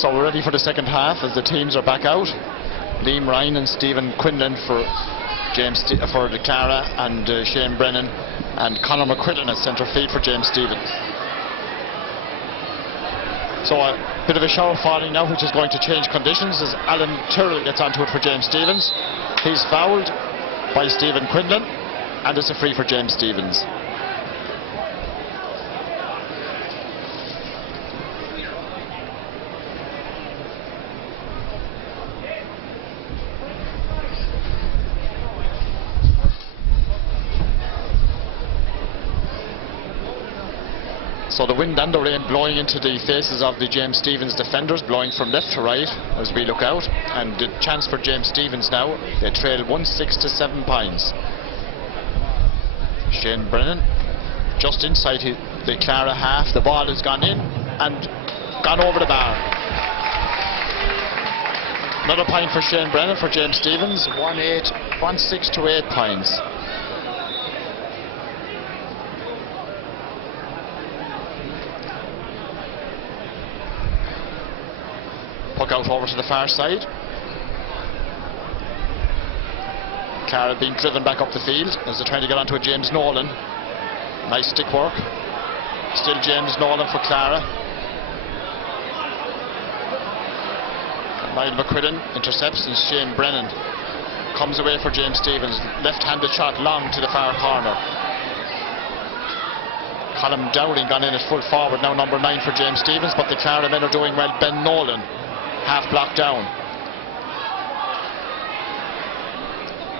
So we're ready for the second half as the teams are back out. Liam Ryan and Stephen Quinlan for the Clara, and Shane Brennan and Conor McQuillan at centre field for James Stephens. So a bit of a shower falling now, which is going to change conditions as Alan Tyrrell gets onto it for James Stephens. He's fouled by Stephen Quinlan, and it's a free for James Stephens. So the wind and the rain blowing into the faces of the James Stephens defenders, blowing from left to right as we look out, and the chance for James Stephens now. They trail 1-6 to 7 points. Shane Brennan just inside the Clara half. The ball has gone in and gone over the bar. Another point for Shane Brennan for James Stephens. 1-6 to 8 points. Puck out over to the far side. Clara being driven back up the field as they're trying to get onto a James Nolan. Nice stick work. Still James Nolan for Clara. Niall McQuillan intercepts, and Shane Brennan comes away for James Stephens. Left-handed shot long to the far corner. Colin Dowling gone in at full forward now, number 9 for James Stephens, but the Clara men are doing well. Ben Nolan half blocked down,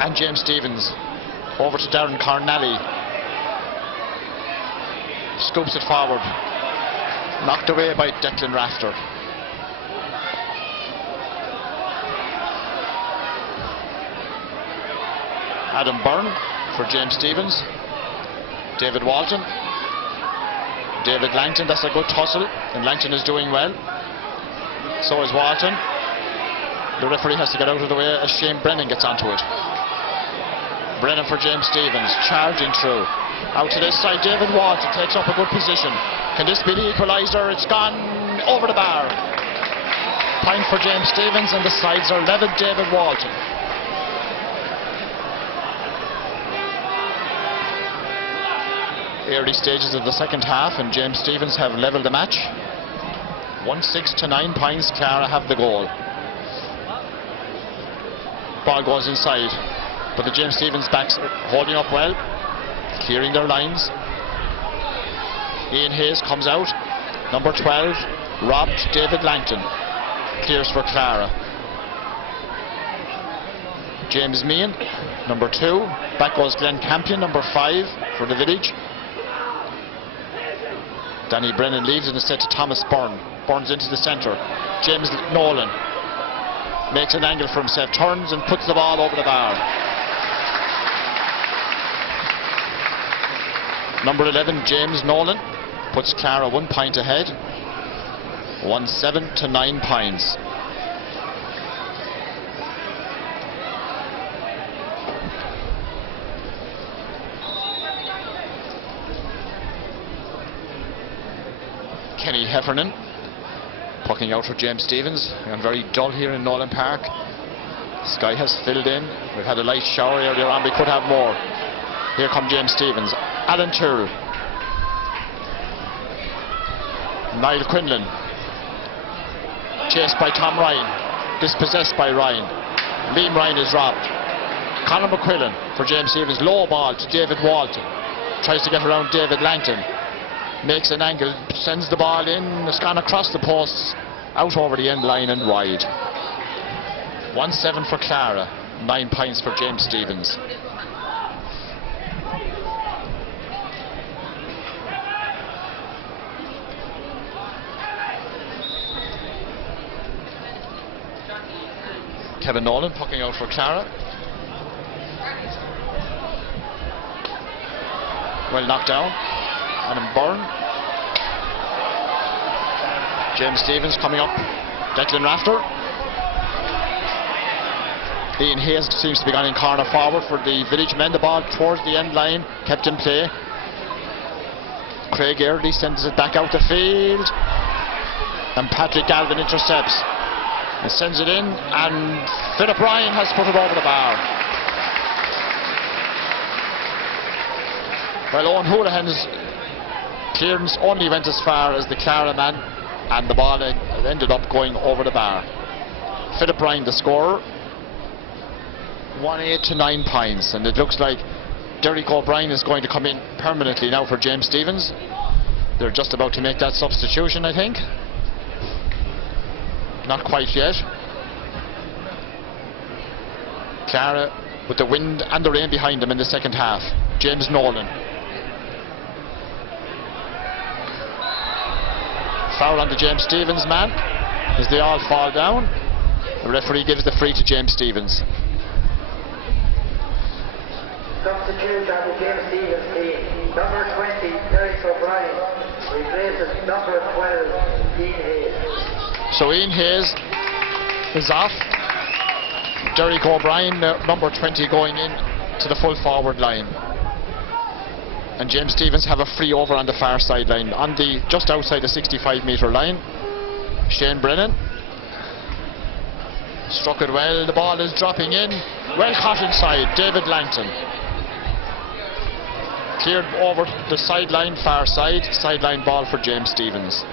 and James Stephens over to Darren Cornelly, scoops it forward, knocked away by Declan Rafter. Adam Byrne for James Stephens. David Walton, David Langton. That's a good tussle, and Langton is doing well. So is Walton. The referee has to get out of the way as Shane Brennan gets onto it. Brennan for James Stephens, charging through. Out to this side, David Walton takes up a good position. Can this be the equaliser? It's gone over the bar. Point for James Stephens, and the sides are level. David Walton. Early stages of the second half, and James Stephens have levelled the match. 1-6 to 9 points. Clara have the goal. Ball goes inside, but the James Stephens backs holding up well, clearing their lines. Ian Hayes comes out. Number 12 robbed. David Langton clears for Clara. James Meehan, number 2. Back goes Glenn Campion, number 5 for the Village. Danny Brennan leaves it instead to Thomas Byrne. Burns into the centre. James Nolan makes an angle for himself, turns and puts the ball over the bar. Number 11, James Nolan, puts Clara 1 point ahead. 1-7 to 9 points. Kenny Heffernan pucking out for James Stephens. Gone very dull here in Nolan Park. Sky has filled in. We've had a light shower earlier on. We could have more. Here come James Stephens. Alan Tyrrell. Niall Quinlan. Chased by Tom Ryan. Dispossessed by Ryan. Liam Ryan is robbed. Conor McQuillan for James Stephens. Low ball to David Walton. Tries to get around David Langton. Makes an angle, sends the ball in. It's gone across the posts, out over the end line and wide. 1-7 for Clara, 9 points for James Stephens. Kevin Nolan pucking out for Clara. Well knocked down. Adam Byrne. James Stephens coming up. Declan Rafter. Ian Hayes seems to be going in corner forward for the Village men. The ball towards the end line, kept in play. Craig Early sends it back out the field. And Patrick Galvin intercepts and sends it in, and Philip Ryan has put it over the bar. Well, Owen Houlihan's clearance only went as far as the Clara man, and the ball ended up going over the bar. Philip Ryan, the scorer, 1-8 to 9 points, and it looks like Derek O'Brien is going to come in permanently now for James Stephens. They're just about to make that substitution, I think. Not quite yet. Clara with the wind and the rain behind them in the second half. James Nolan. Foul on the James Stephens man as they all fall down. The referee gives the free to James Stephens. Substitute on the James Stephens team. Number 20, Derek O'Brien, replaces number 12, Ian Hayes. So Ian Hayes is off. Derek O'Brien, number 20, going in to the full forward line. And James Stephens have a free over on the far sideline, on the just outside the 65-metre line. Shane Brennan struck it well. The ball is dropping in. Well caught inside. David Langton cleared over the sideline, far side. Sideline ball for James Stephens.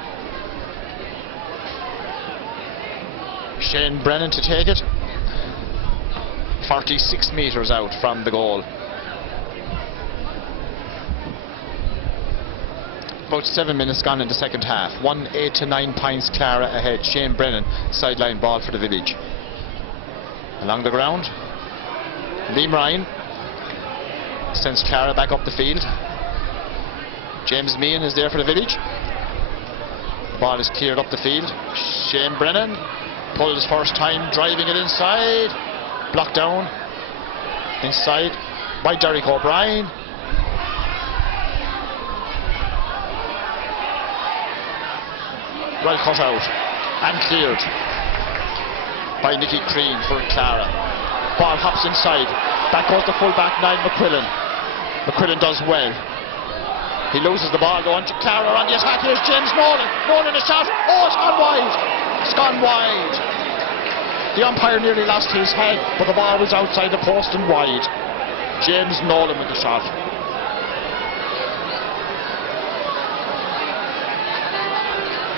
Shane Brennan to take it. 46 metres out from the goal. About 7 minutes gone in the second half. 1-8 to 9 points Clara ahead. Shane Brennan, sideline ball for the Village. Along the ground, Liam Ryan sends Clara back up the field. James Meehan is there for the Village. The ball is cleared up the field. Shane Brennan pulls first time, driving it inside. Blocked down inside by Derek O'Brien. Well cut out and cleared by Nicky Crean for Clara. Ball hops inside. Back goes the full-back Niall McQuillan. McQuillan does well. He loses the ball going to Clara on the attack. Here's James Nolan. Nolan a shot. Oh, it's gone wide. It's gone wide. The umpire nearly lost his head, but the ball was outside the post and wide. James Nolan with the shot.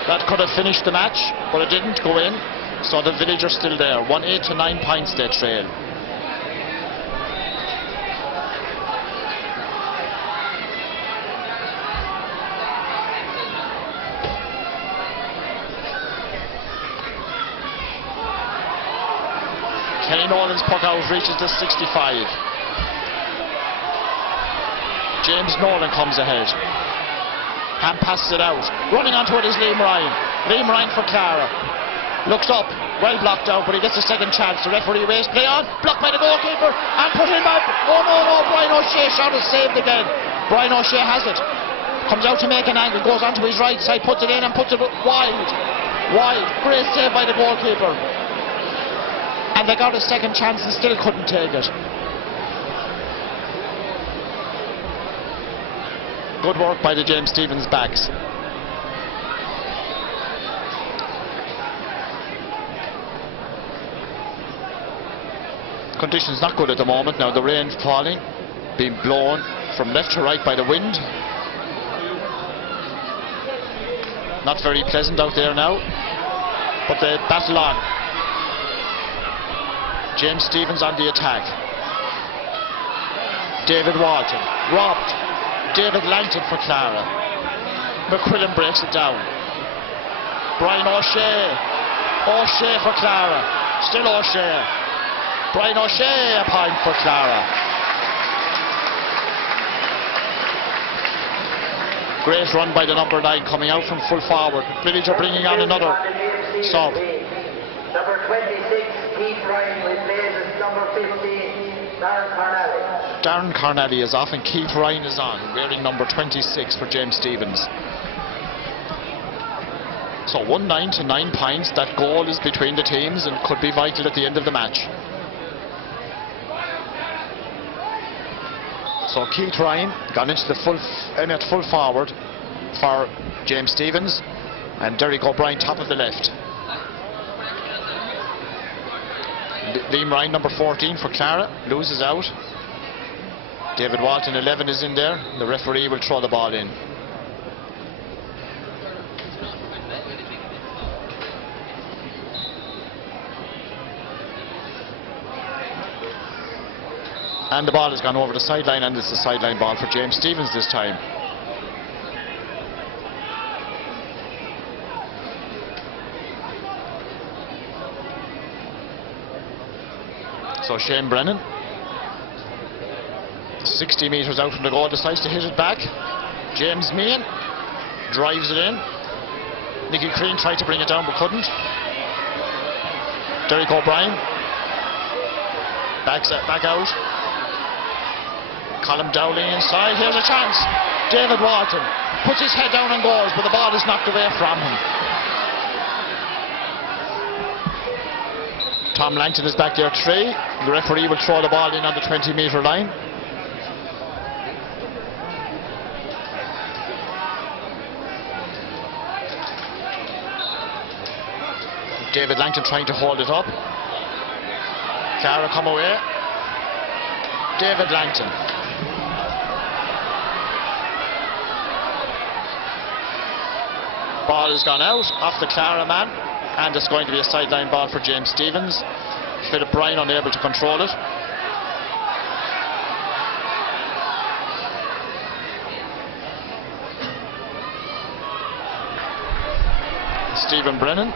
That could have finished the match, but it didn't go in. So the Village are still there. 1-8 to 9 points they trail. Kenny Nolan's puck out reaches the 65. James Nolan comes ahead. Hand passes it out. Running onto it is Liam Ryan. Liam Ryan for Clara. Looks up. Well blocked out, but he gets a second chance. The referee waits play on. Blocked by the goalkeeper. And put in by... Oh no. Brian O'Shea shot is saved again. Brian O'Shea has it. Comes out to make an angle. Goes onto his right side. Puts it in and puts it wide. Wide. Great save by the goalkeeper. And they got a second chance and still couldn't take it. Good work by the James Stephens backs. Conditions not good at the moment now. The rain falling, being blown from left to right by the wind. Not very pleasant out there now, but they battle on. James Stephens on the attack. David Walton robbed. David Langton for Clara. McQuillan breaks it down. Brian O'Shea. O'Shea for Clara. Still O'Shea. Brian O'Shea, a point for Clara. Great run by the number 9 coming out from full forward. Village are bringing on another sub. Number 26, Keith Ryan, replaces number 15, Darren Carnally. Darren Carnally is off and Keith Ryan is on, wearing number 26 for James Stephens. So 1-9 to 9 points. That goal is between the teams and could be vital at the end of the match. So Keith Ryan gone into the full forward for James Stephens. And Derek O'Brien top of the left. Liam Ryan, number 14 for Clara, loses out. David Walton, 11, is in there. The referee will throw the ball in. And the ball has gone over the sideline, and it's a sideline ball for James Stephens this time. So Shane Brennan, 60 metres out from the goal, decides to hit it back. James Meehan drives it in. Nicky Crean tried to bring it down but couldn't. Derek O'Brien back out. Colm Dowling inside. Here's a chance. David Walton puts his head down and goes, but the ball is knocked away from him. Tom Langton is back there 3. The referee will throw the ball in on the 20-metre line. David Langton trying to hold it up. Clara come away. David Langton. Ball has gone out off the Clara man, and it's going to be a sideline ball for James Stephens. Philip Bryan unable to control it. Stephen Brennan.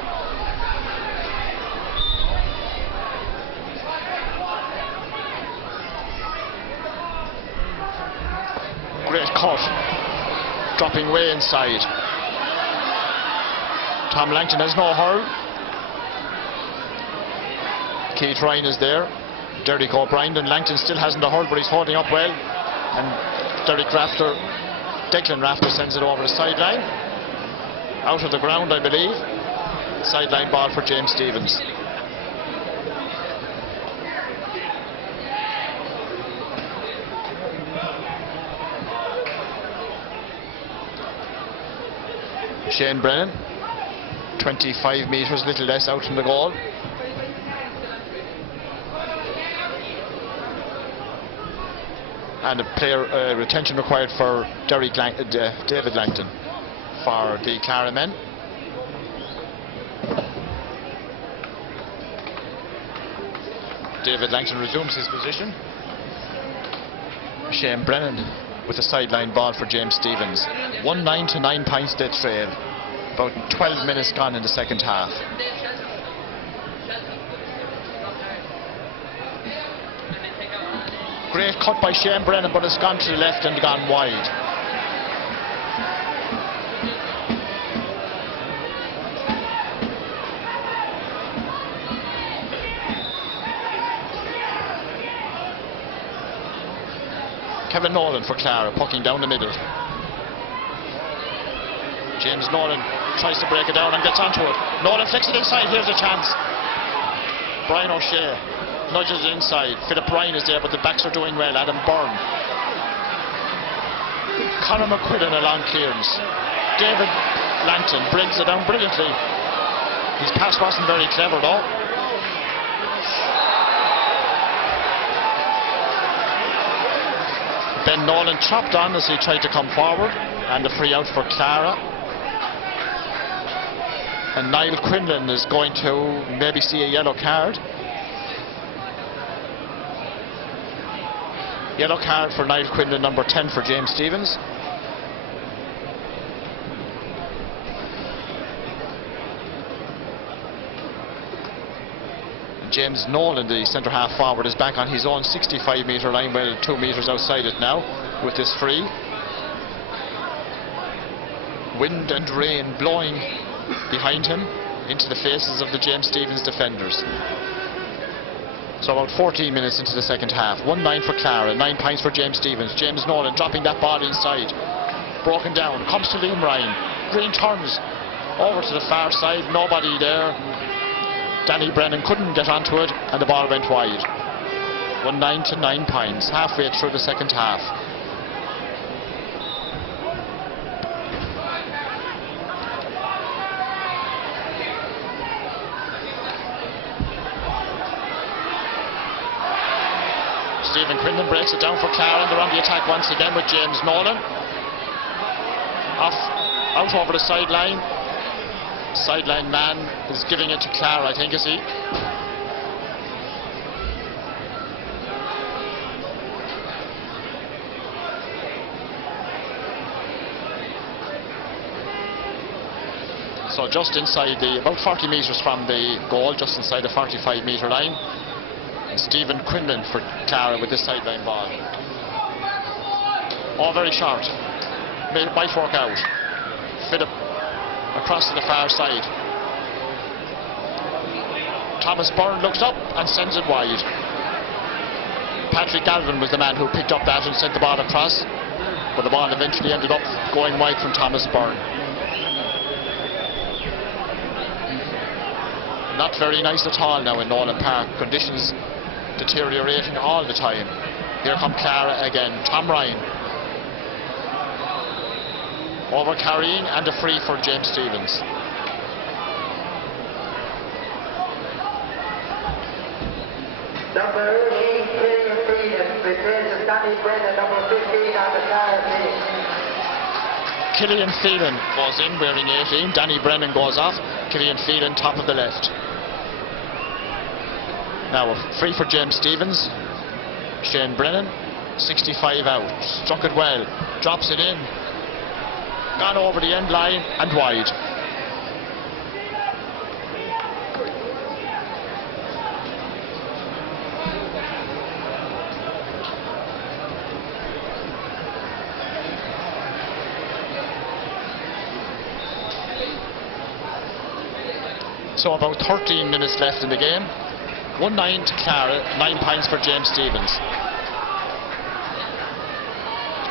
Great cut, dropping way inside. Tom Langton has no hurl. Keith Ryan is there. Derek O'Brien, and Langton still hasn't a hurl, but he's holding up well. And Declan Rafter sends it over the sideline. Out of the ground, I believe. Sideline ball for James Stephens. Shane Brennan, 25 metres, little less out from the goal. And a player retention required for David Langton for the Clara men. David Langton resumes his position. Shane Brennan with a sideline ball for James Stephens. 1-9 to 9 points they trail. About 12 minutes gone in the second half. Great cut by Shane Brennan, but it's gone to the left and gone wide. Kevin Nolan for Clara, pucking down the middle. James Nolan tries to break it down and gets onto it. Nolan flicks it inside, here's a chance. Brian O'Shea nudges it inside. Philip Ryan is there, but the backs are doing well. Adam Byrne. Conor McQuillan along clearance. David Langton brings it down brilliantly. His pass wasn't very clever though. Ben Nolan chopped on as he tried to come forward, and the free out for Clara. And Niall Quinlan is going to maybe see a yellow card. Yellow card for Niall Quinlan, number 10 for James Stephens. James Nolan, the centre half forward, is back on his own 65-metre line, well 2 metres outside it now with this free. Wind and rain blowing behind him into the faces of the James Stephens defenders. So about 14 minutes into the second half. 1-9 for Clara, 9 points for James Stephens. James Nolan dropping that ball inside. Broken down, comes to Liam Ryan. Green turns over to the far side, nobody there. Danny Brennan couldn't get onto it, and the ball went wide. 1-9 to 9 points, halfway through the second half. Stephen Quinlan breaks it down for Clara, and they're on the attack once again with James Nolan. Out over the sideline. Sideline man is giving it to Clara, I think, is he? So just inside about 40 metres from the goal, just inside the 45-metre line. And Stephen Quinlan for Clara with the sideline ball. All very short. Might work out. Philip across to the far side. Thomas Byrne looks up and sends it wide. Patrick Galvin was the man who picked up that and sent the ball across, but the ball eventually ended up going wide from Thomas Byrne. Not very nice at all now in Nolan Park. Conditions deteriorating all the time. Here come Clara again. Tom Ryan. Over carrying and a free for James Stephens. Number 18, Killian Phelan, replaces Danny Brennan, number 15 on the Clara team. Killian Phelan goes in wearing 18. Danny Brennan goes off. Killian Phelan top of the left. Now a free for James Stephens. Shane Brennan, 65 out. Struck it well. Drops it in. Gone over the end line and wide. So about 13 minutes left in the game. 1-9 to Clara, 9 points for James Stephens.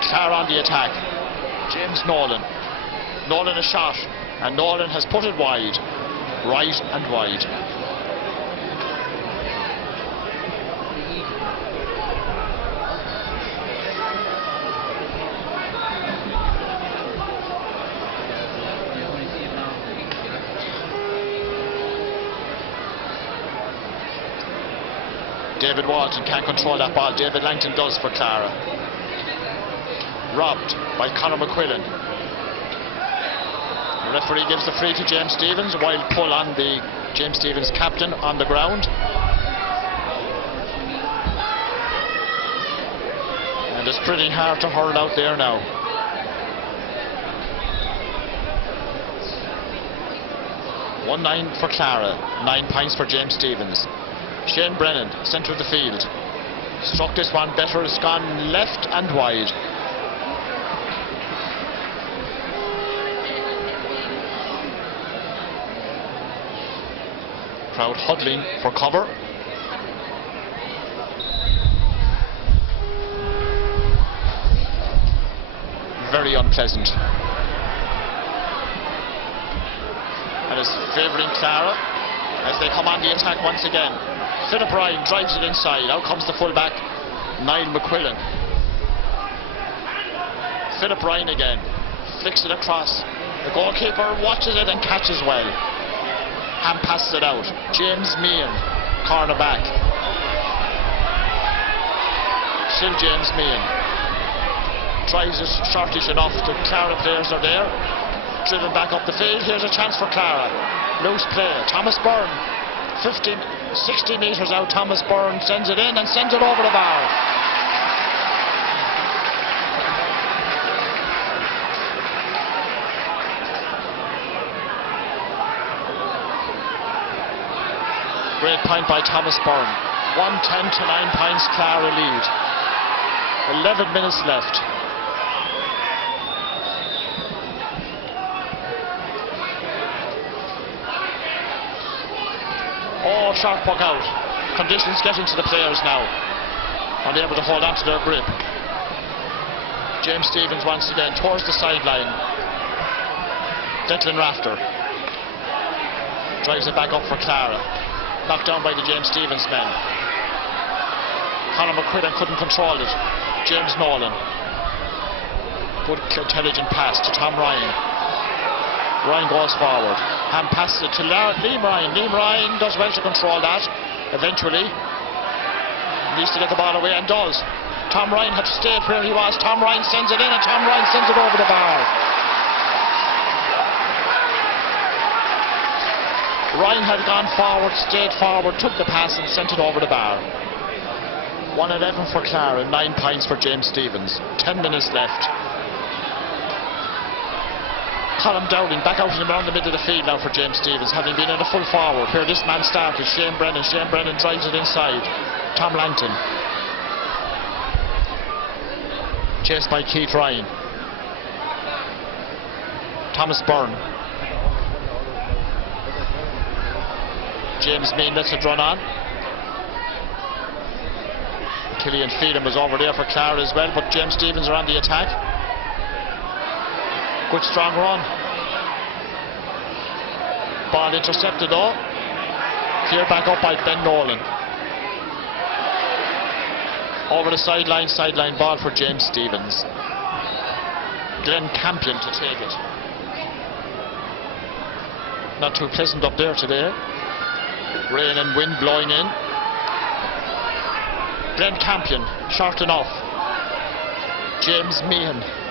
Clara on the attack. James Nolan. Nolan a shot, and Nolan has put it wide. Right and wide. David Walton can't control that ball. David Langton does for Clara. Robbed by Conor McQuillan. The referee gives the free to James Stephens. A wild pull on the James Stephens captain on the ground. And it's pretty hard to hurl out there now. $1-9 for Clara, 9 points for James Stephens. Shane Brennan, centre of the field. Struck this one better, it's gone left and wide. Crowd huddling for cover. Very unpleasant. And it's favouring Clara as they come on the attack once again. Philip Ryan drives it inside. Out comes the fullback, Niall McQuillan. Philip Ryan again. Flicks it across. The goalkeeper watches it and catches well. And passes it out. James Meehan, corner back. Still James Meehan. Tries it shortish enough. The Clara players are there. Driven back up the field. Here's a chance for Clara. Loose play. Thomas Byrne. 60 metres out. Thomas Byrne sends it in and sends it over the bar. Great point by Thomas Byrne. 1-10 to 9 points Clara lead. 11 minutes left. Oh, sharp puck out. Conditions getting to the players now. Unable to hold on to their grip. James Stephens once again towards the sideline. Declan Rafter drives it back up for Clara. Knocked down by the James Stephens men. Conor McQuillan couldn't control it. James Nolan. Good intelligent pass to Tom Ryan. Ryan goes forward. Hand passes it to Liam Ryan. Liam Ryan does well to control that. Eventually. Needs to get the ball away and does. Tom Ryan had to stay where he was. Tom Ryan sends it in and Tom Ryan sends it over the bar. Ryan had gone forward, stayed forward, took the pass and sent it over the bar. 1-11 for Clara, 9 points for James Stephens. 10 minutes left. Colin Dowling back out and around the middle of the field now for James Stephens, having been in a full forward. Where this man started, Shane Brennan. Shane Brennan drives it inside. Tom Langton. Chased by Keith Ryan. Thomas Byrne. James Mean lets it run on. Killian Phelan was over there for Clara as well, but James Stephens are on the attack. Good strong run. Ball intercepted though. Cleared back up by Ben Nolan. Over the sideline ball for James Stephens. Glenn Campion to take it. Not too pleasant up there today. Rain and wind blowing in. Glenn Campion, short enough. James Meehan